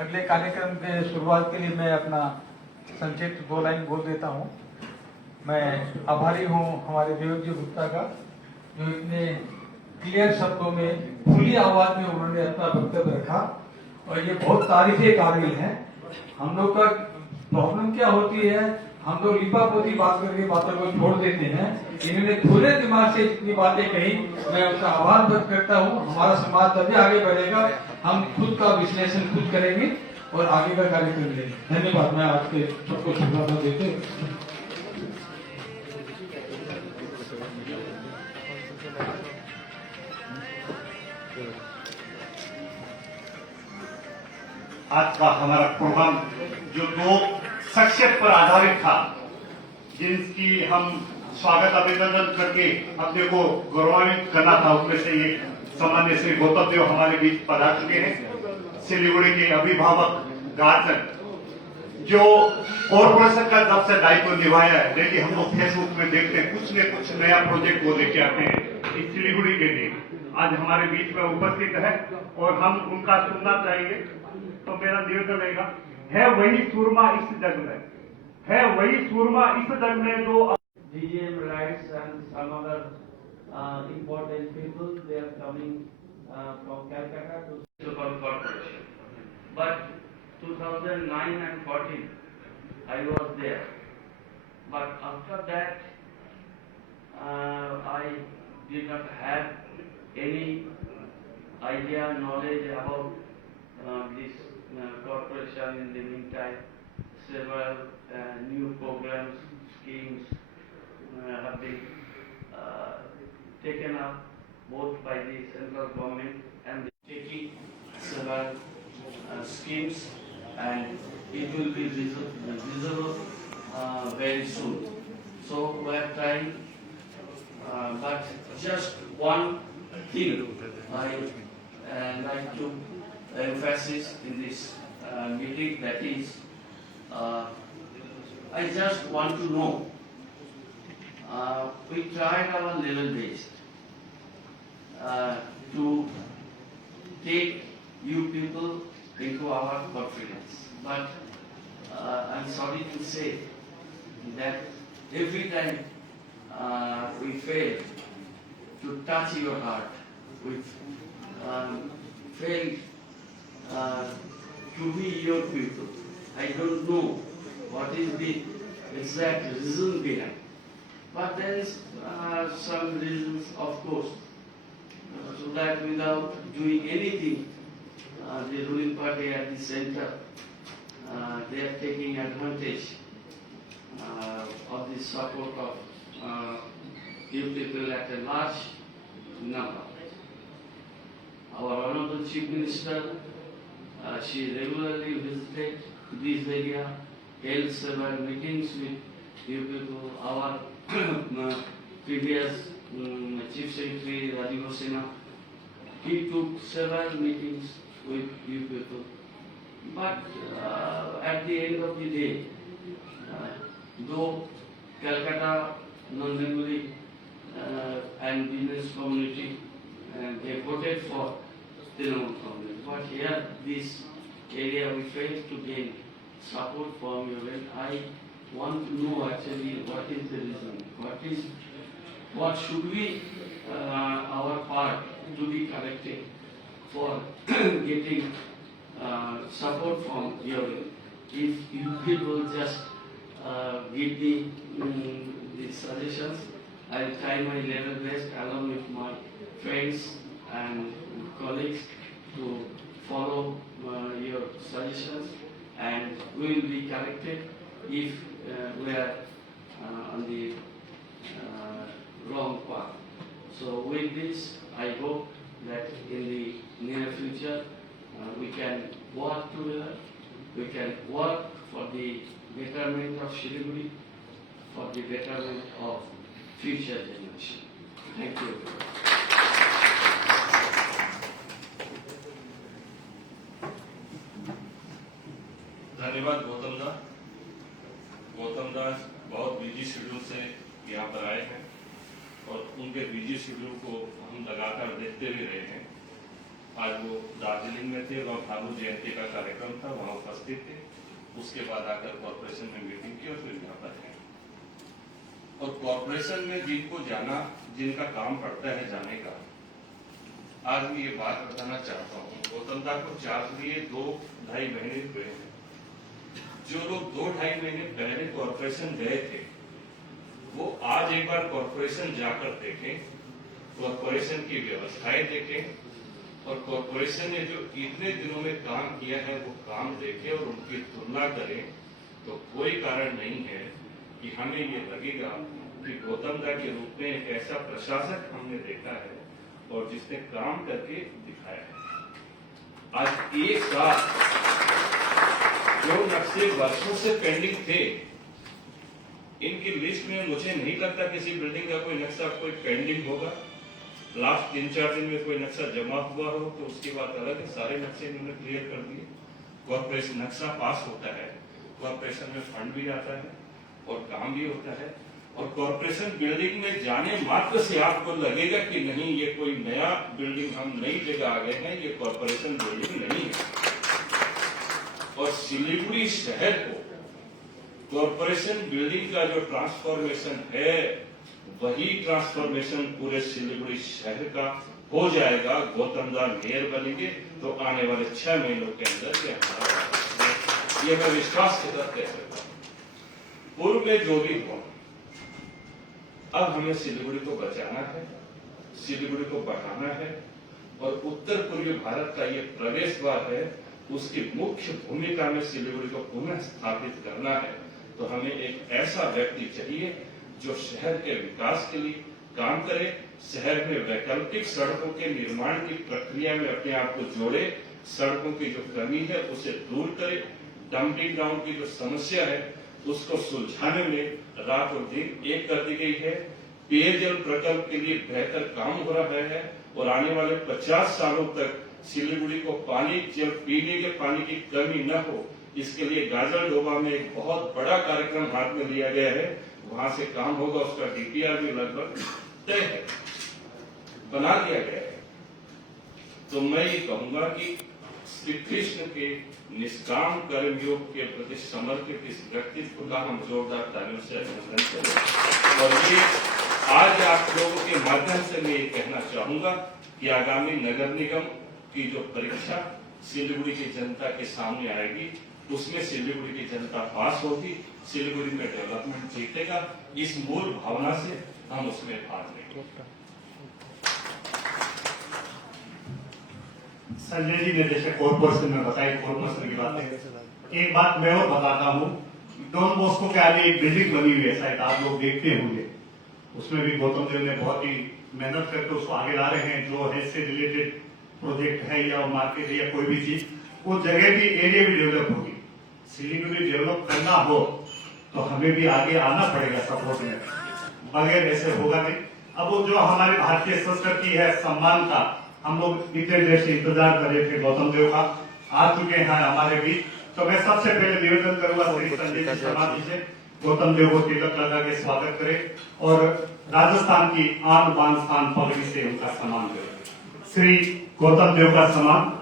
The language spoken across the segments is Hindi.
अगले कार्यक्रम के शुरुआत के लिए मैं अपना संक्षिप्त 2 लाइन बोल देता हूँ। मैं आभारी हूँ हमारे विवेक जी गुप्ता का, जो इतने क्लियर शब्दों में खुली आवाज में उन्होंने अपना वक्तव्य रखा और ये बहुत तारीफे काबिल है। हम लोग का प्रॉब्लम क्या होती है, हम लोग लिपापोती बात करके बातों को छोड़ देते हैं। इन्होंने खुले दिमाग से जितनी बातें कही, मैं उनका आभार व्यक्त करता हूँ। हमारा समाज तभी आगे बढ़ेगा, हम खुद का विश्लेषण खुद करेंगे और आगे का कार्यक्रम लेंगे। धन्यवाद। मैं आज के सबको शुभकामना देते। आज का हमारा प्रोग्राम जो 2 शख्सियत पर आधारित था, जिनकी हम स्वागत अभिनंदन करके अपने को गौरवान्वित करना था, उसमें से एक सामान्य श्री गौतम देव हमारे बीच पधार चुके हैं। सिलीगुड़ी के अभिभावक गार्जियन जो कॉर्पोरेशन का जब से दायित्व निभाया है, लेकिन हम लोग फेसबुक में देखते हैं कुछ न कुछ नया प्रोजेक्ट वो लेके आते हैं इस सिलीगुड़ी के लिए। आज हमारे बीच में उपस्थित है और हम उनका सुनना चाहेंगे। तो मेरा निवेदन रहेगा, है वही सूरमा इस जग में, है वही सूरमा इस जग में जो DGM rights and some other important people, they are coming from Calcutta to Silicon Corporation. But 2009 and 14, I was there. But after that, I did not have any idea, knowledge about this corporation. In the meantime, several new programs, schemes have been taken up both by the central government and taking several schemes, and it will be visible very soon. So we are trying, but just one thing I like to emphasis in this meeting, that is, I just want to know, we tried our level best to take you people into our confidence, but I'm sorry to say that every time we fail to touch your heart, we fail to be your people. I don't know what is the exact reason behind, but there is some reasons, of course, so that without doing anything, the ruling party at the center, they are taking advantage of the support of you people at a large number. Our Honorable Chief Minister, she regularly visited this area, held several meetings with you people. Our previous Chief Secretary Rajiv Sinha, he took several meetings with you people. But at the end of the day, though Calcutta, non-Bengali and business community, they voted for Trinamool Congress, but here this area we failed to gain support from you, and I want to know actually what is the reason, what should we our part to be corrected for getting support from your. If you people just give me the suggestions, I'll try my level best along with my friends and colleagues to follow your suggestions, and we will be corrected if we are on the wrong path. So with this, I hope that in the near future we can work together, we can work for the betterment of Siliguri, for the betterment of future generation. Thank you. धन्यवाद गौतम दास बहुत बिजी शेड्यूल से यहाँ पर आए हैं और उनके बिजी शेड्यूल को हम लगातार देखते भी रहे हैं। आज आज वो दार्जिलिंग में थे, वहाँ भानु जयंती का कार्यक्रम था, वहाँ उपस्थित थे। उसके बाद आकर कॉर्पोरेशन में मीटिंग की और फिर यहाँ पर है। और कॉर्पोरेशन में जिनको जाना, जिनका काम पड़ता है जाने का, आज मैं ये बात बताना चाहता हूँ। गौतम दा को चार्ज लिए 2-2.5 महीने हुए हैं। जो लोग 2-2.5 महीने पहले कॉर्पोरेशन गए थे, वो आज एक बार कॉर्पोरेशन जाकर देखें, कॉर्पोरेशन की व्यवस्थाएं देखें और कॉर्पोरेशन ने जो इतने दिनों में काम किया है वो काम देखें और उनकी तुलना करें, तो कोई कारण नहीं है कि हमें ये लगेगा कि गौतम दा के रूप में एक ऐसा प्रशासक हमने देखा है और जिसने काम करके दिखाया है। आज एक साथ जो नक्शे वर्षों से पेंडिंग थे, इनकी लिस्ट में मुझे नहीं लगता किसी बिल्डिंग का कोई नक्शा कोई पेंडिंग होगा। लास्ट 3-4 दिन में कोई नक्शा जमा हुआ हो तो उसकी बात अलग है। सारे नक्शे इन्होंने क्लियर कर दिए। कॉर्पोरेशन नक्शा पास होता है, कॉर्पोरेशन में फंड भी आता है और काम भी होता है। और कॉर्पोरेशन बिल्डिंग में जाने मात्र से आपको लगेगा कि नहीं, ये कोई नया बिल्डिंग, हम नई जगह आ गए हैं, ये कॉर्पोरेशन बिल्डिंग नहीं है। और सिलीगुड़ी शहर को कॉर्पोरेशन बिल्डिंग का जो ट्रांसफॉर्मेशन है, वही ट्रांसफॉर्मेशन पूरे सिलीगुड़ी शहर का हो जाएगा। गौतम दा मेयर बनेंगे तो आने वाले 6 महीनों के अंदर ये मैं विश्वास के साथ कह सकता हूं। पूर्व में जो भी हो, अब हमें सिलीगुड़ी को बचाना है, सिलीगुड़ी को बढ़ाना है और उत्तर पूर्वी भारत का ये प्रवेश द्वार है, उसकी मुख्य भूमिका में सिलीगुड़ी को पुनः स्थापित करना है। तो हमें एक ऐसा व्यक्ति चाहिए जो शहर के विकास के लिए काम करे, शहर में वैकल्पिक सड़कों के निर्माण की प्रक्रिया में अपने आप को जोड़े, सड़कों की जो कमी है उसे दूर करे, डंपिंग ग्राउंड की जो समस्या है उसको सुलझाने में रात और दिन एक कर दी गई है। पेयजल प्रकल्प के लिए बेहतर काम हो रहा है और आने वाले 50 सालों तक सिलीगुड़ी को पानी, जल पीने के पानी की कमी न हो, इसके लिए गाजल डोबा में एक बहुत बड़ा कार्यक्रम हाथ में लिया गया है। वहां से काम होगा, उसका डीपीआर भी लगभग तय है, बना दिया गया है। तो मैं ये कहूंगा कि श्री कृष्ण के निष्काम कर्मयोग के प्रति समर्पित इस व्यक्तित्व का हम जोरदार तालियों से अभिनंदन करें। और ये आज आप लोगों के माध्यम से मैं ये कहना चाहूंगा कि आगामी नगर निगम की जो परीक्षा सिलीगुड़ी की जनता के सामने आएगी, उसमें सिलीगुड़ी की जनता पास होगी, सिलीगुड़ी में डेवलपमेंट जीतेगा। इस मूल भावना से हम उसमें भाग लेंगे। संजय जी ने जैसे कॉर्पोरेशन में बताई, कॉर्पोरेशन की बात, एक बात मैं और बताता हूँ। डॉन बॉस्को के आगे एक बिल्डिंग बनी हुई है, शायद आप लोग देखते होंगे। उसमें भी गौतम देव ने बहुत ही मेहनत करके उसको आगे ला रहे हैं। जो हेल्थ से रिलेटेड प्रोजेक्ट है या मार्केट या कोई भी चीज, वो जगह भी, एरिया भी डेवलप होगी। सिलीगुड़ी डेवलप करना हो तो हमें भी आगे आना पड़ेगा सपोर्ट में, बगैर ऐसे होगा नहीं। अब वो जो हमारे भारतीय संस्कृति है सम्मान का, हम लोग इतने देर से इंतजार कर रहे थे, गौतम देव का आ चुके हैं हमारे बीच। तो मैं सबसे पहले निवेदन करूंगा श्री संजय जी समाधि से गौतम देव को तिलक लगा के स्वागत करें और राजस्थान की आन बान शान पगड़ी से उनका सम्मान करें। श्री गौतम देव का सम्मान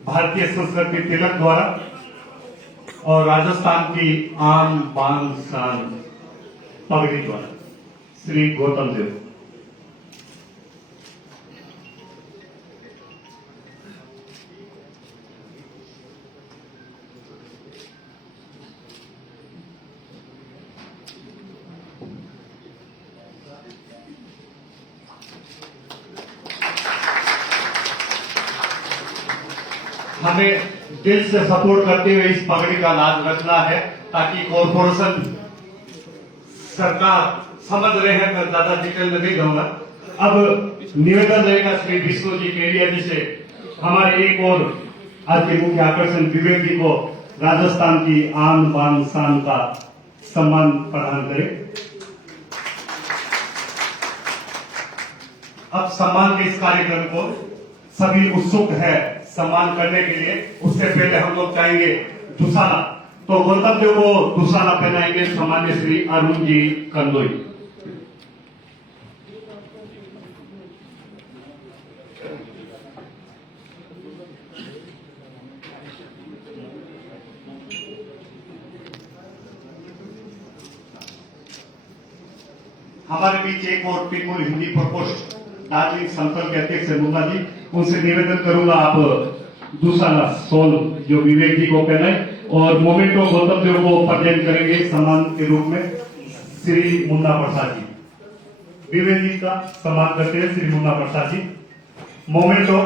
भारतीय संस्कृति तिलक द्वारा और राजस्थान की आन बान शान पगड़ी द्वारा श्री गौतम देव। हमें दिल से सपोर्ट करते हुए इस पगड़ी का लाज रखना है ताकि कॉर्पोरेशन सरकार समझ रहे हैं। मैं ज्यादा डिटेल में नहीं जाऊंगा। अब निवेदन रहेगा श्री विष्णु जी केडिया जी से, हमारे एक और आज के मुख्य आकर्षण विवेक जी को राजस्थान की आन बान शान का सम्मान प्रदान करें। अब सम्मान के इस कार्यक्रम को सभी उत्सुक है सम्मान करने के लिए। उससे पहले हम लोग चाहेंगे दुसाला, तो गौतम देव को दुसाला पहनाएंगे सम्मान्य श्री अरुण जी कंदोई। हमारे बीच एक और पीपुल हिंदी प्रकोष्ठ दार्जिलिंग संकल्प के अध्यक्ष है मुन्ना जी, उनसे निवेदन करूंगा आप दूसरा सोल जो विवेक जी को पहनाए और मोमेंटो गौतम देव को प्रेजेंट करेंगे सम्मान के रूप में श्री मुन्ना प्रसाद जी। विवेक जी का सम्मान करते हैं श्री मुन्ना प्रसाद जी। मोमेंटो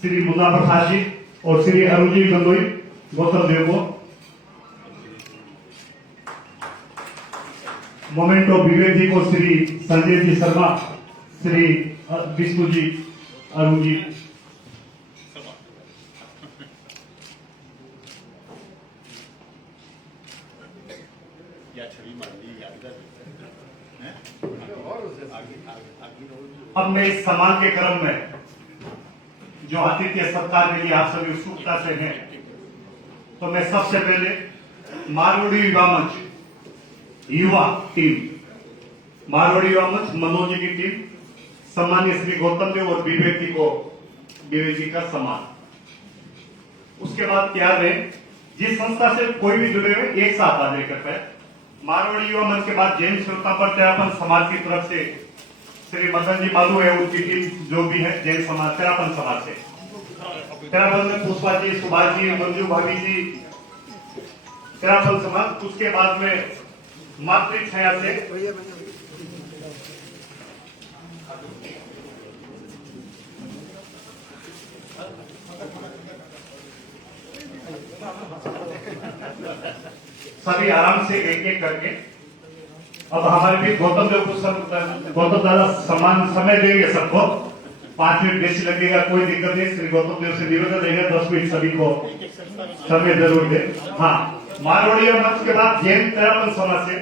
श्री मुन्ना प्रसाद जी और श्री अरुण जी गंगोई गौतम देव को। मोमेंटो विवेक जी को श्री संजय जी शर्मा, श्री विष्णु जी, अरुण जी। अब मैं इस सम्मान के क्रम में जो आतिथ्य सत्कार के लिए आप सभी उत्सुकता से हैं, तो मैं सबसे पहले मारवाड़ी युवा मंच युवा टीम, मारवाड़ी युवा मंच मनोज जी की टीम, सम्मानीय श्री गौतम देव और विवेक जी का सम्मान। उसके बाद तैयार है जिस संस्था से कोई भी जुड़े हुए एक साथ आदर करता है। मारवाड़ी युवा मंच के बाद जैन श्रोता पर त्यापन समाज की तरफ से श्री मदन जी मालू है, उनकी टीम जो भी है जैन समाज त्यापन समाज से, त्यापन में पुष्पा जी, सुभाष जी, मंजू भाभी जी, त्यापन समाज। उसके बाद में मातृ छाया से सभी आराम से एक एक करके। अब हमारे भी गौतम देव को गौतम दादा सम्मान समय देंगे सबको, 5 मिनट बेसी लगेगा, कोई दिक्कत नहीं। श्री गौतम देव से निवेदन रहेगा 10 मिनट सभी को समय जरूर दे। हाँ, मारवाड़ी मंच के बाद जैन त्यापन समाज से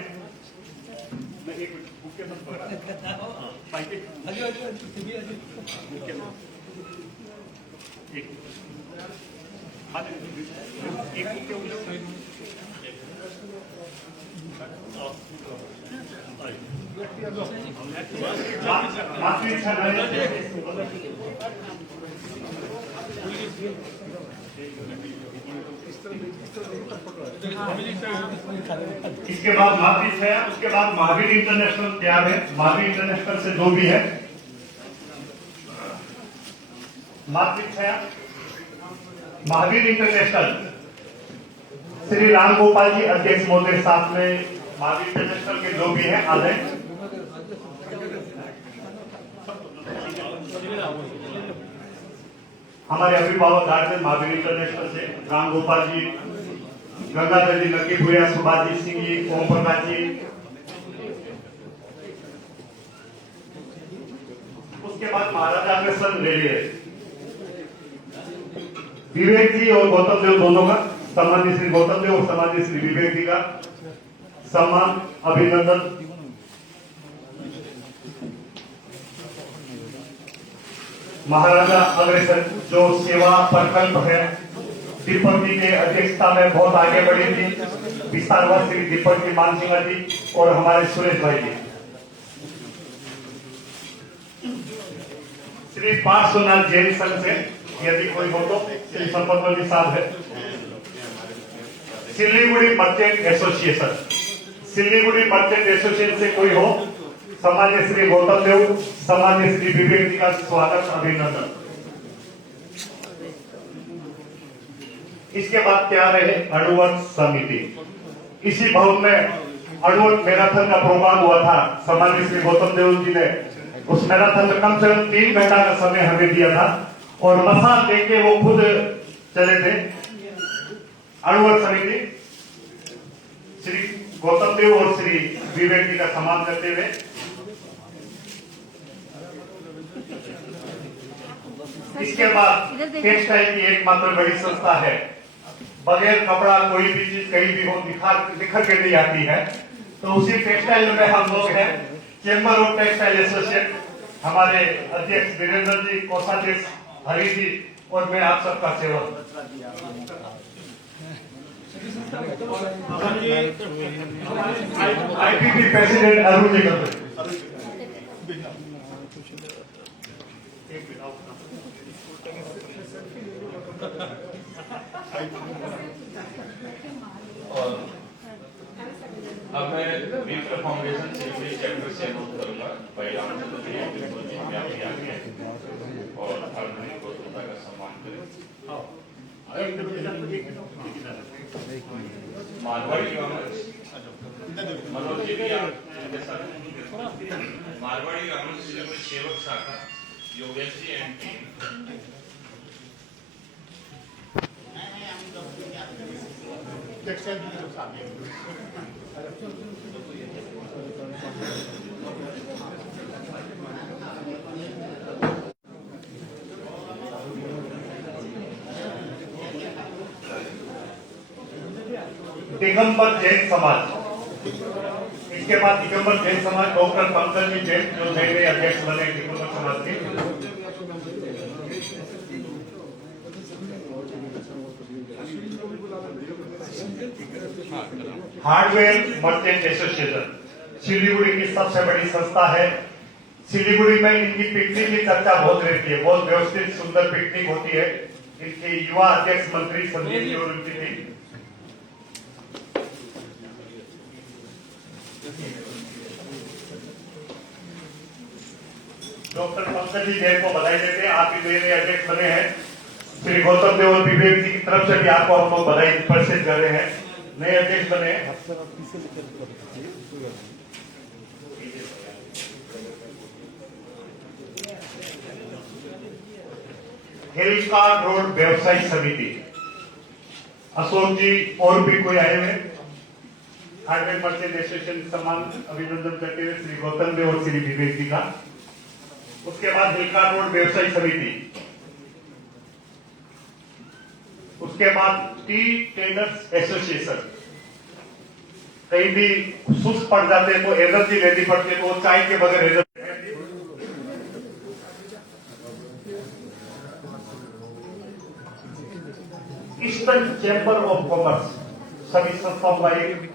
इसके बाद मातृ छाया, उसके बाद महावीर इंटरनेशनल तैयार है। महावीर इंटरनेशनल से जो भी है मातृ छाया, महावीर इंटरनेशनल श्री राम गोपाल जी अध्यक्ष महोदय, साथ में महावीर इंटरनेशनल के जो भी है आ जाए। हमारे अभिभावक गार्जियन महावीर इंटरनेशनल से राम गोपाल जी, गंगाधर जी, लकी भूया, सुभाष जी सिंह जी, ओम प्रकाश जी। उसके बाद महाराजा अग्रसन ले लिए विवेक जी और गौतम देव दोनों का सम्मानित श्री गौतम देव और सम्मानित श्री विवेक जी का सम्मान अभिनंदन। महाराजा अग्रसन जो सेवा प्रकल्प है दीपक जी के अध्यक्षता में बहुत आगे बढ़ी थी, विस्तारवाद श्री दीपक जी मान सिंह जी और हमारे सुरेश भाई जी। श्री पार्श्वनाथ जैन संघ से यदि कोई हो तो श्री संपत जी साहब है। Siliguri merchant association, Siliguri merchant association से कोई हो, सम्मान्य श्री गौतम देव, सम्मान्य श्री विवेक जी का स्वागत अभिनंदन। इसके बाद क्या रहे अणुवट समिति। इसी भवन में अणुवट मैराथन का प्रोग्राम हुआ था। सम्मान्य श्री गौतम देव जी ने उस मैराथन में कम से कम 3 घंटा का समय हमें दिया था और मसाल देके वो खुद चले थे। अणुवट समिति श्री गौतम देव और श्री विवेक जी का सम्मान करते हुए इसके बाद टेक्सटाइल की एकमात्र बड़ी संस्था है, बगैर कपड़ा कोई भी चीज कहीं भी हो निखर के नहीं आती है, तो उसी टेक्सटाइल में हम लोग हैं। चेंबर ऑफ टेक्सटाइल एसोसिएशन, हमारे अध्यक्ष वीरेंद्र जी, कोषाध्यक्ष हरि जी और मैं आप सबका सेवक। आईपीपी प्रेसिडेंट अरुण जी करते। अब मैं मित्र फाउंडेशन सिविल चैप्टर से अनुरोध करूंगा पहला हमसे तो ये बिल्कुल जी में आप आगे हैं और आदरणीय गौतमता का सम्मान करें। मारवाड़ी युवा मंच मनोज जी भी आपके साथ मारवाड़ी युवा मंच सिलीगुड़ी सेवक शाखा योगेश जी एंड टीम। दिगंबर जैन समाज, इसके बाद दिगंबर जैन समाज डॉक्टर पंकज जी जैन जो नए नए अध्यक्ष बने दिगंबर समाज के। हार्डवेयर मर्चेंट एसोसिएशन सिलीगुड़ी की सबसे बड़ी संस्था है। सिलीगुड़ी में इनकी पिकनिक की चर्चा बहुत रहती है, बहुत व्यवस्थित सुंदर पिकनिक होती है। इनके युवा अध्यक्ष मंत्री संदीप जी और उनकी टीम। डॉक्टर पंकज जी जैन को बधाई देते हैं, आप भी नए नए अध्यक्ष बने हैं। श्री गौतम देव और विवेक जी की तरफ से भी आपको हम लोग बधाई प्रस्तुत कर रहे हैं, नए अध्यक्ष बने हैं। हिलकार रोड व्यवसायी समिति अशोक जी और भी कोई आए हुए। हार्डवेयर मर्चेंट एसोसिएशन सम्मान अभिनंदन करते हुए श्री गौतम देव और श्री विवेक जी का। उसके बाद हिलकार रोड व्यवसायी समिति, उसके बाद टी ट्रेडर्स एसोसिएशन। कहीं भी सुस्त पड़ जाते हैं तो एनर्जी लेनी पड़ती है, तो वो चाय के बगैर energy. Eastern chamber of commerce सभी संस्थाओं का एक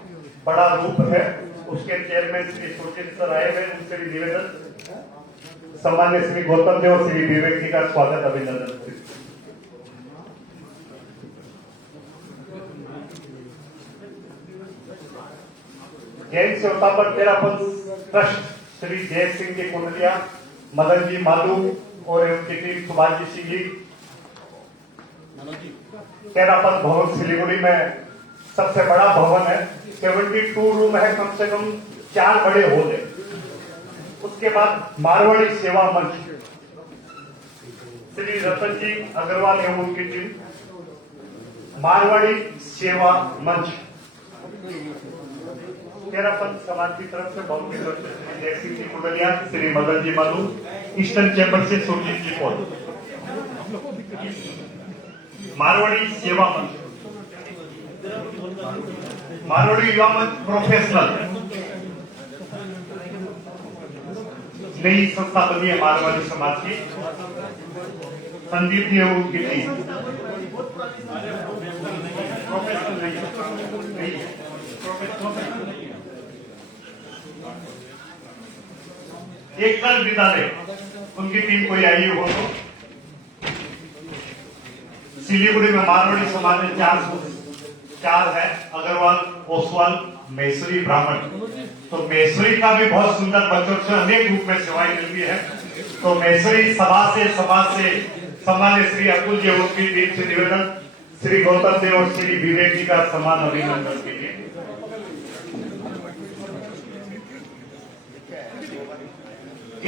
बड़ा रूप है। उसके चेयरमैन श्री सुरजीत सर आए हुए, उनसे भी निवेदन। सम्मान्य श्री गौतम देव श्री विवेक जी का स्वागत अभिनंदन। जैन सेवता पर तेरापंथ ट्रस्ट श्री जय सिंह जी कुंडलिया, मदन जी मालू और उनकी टीम सुभाष जी सिंह जी। तेरापंथ भवन सिलीगुड़ी में सबसे बड़ा भवन है, 72 रूम है, कम से कम 4 बड़े हॉल है। उसके बाद मारवाड़ी सेवा मंच श्री रतन जी अग्रवाल एवं उनकी टीम। मारवाड़ी सेवा मंच तेरापंथ समाज की तरफ से भवन की तरफ से श्री जय सिंह जी कुंडलिया, श्री मदन जी मालू, ईस्टर्न चैम्बर से सुरजीत जी पॉल। मारवाड़ी सेवा मंच, मारवाड़ी युवा मंच प्रोफेशनल नई संस्था बनी है मारवाड़ी समाज की, संदीप जी उनकी टीम। एक कल विद्यालय उनकी टीम कोई आई हो तो। सिलीगुड़ी में मारवाड़ी समाज में 4 है, अग्रवाल, ओसवाल, मैसूरी, ब्राह्मण। तो मैसूरी का भी बहुत सुंदर बच्चों से अनेक रूप में सेवाएं मिलती है। तो मैसूरी समाज से सम्मान्य श्री अतुल जी उनकी टीम से निवेदन, श्री गौतम देव और श्री विवेक जी का सम्मान अभिनंदन के लिए।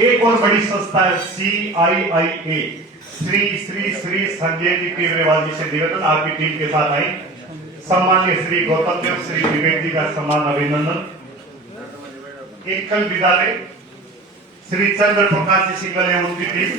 एक और बड़ी संस्था है CIIA, श्री संजय जी केजरीवाल जी से निवेदन, आपकी टीम के साथ आई। सम्मान्य श्री गौतम देव श्री विवेक जी का सम्मान अभिनंदन। एकल विद्यालय श्री चंद्र प्रकाश जी सिंगल एवं उनकी टीम।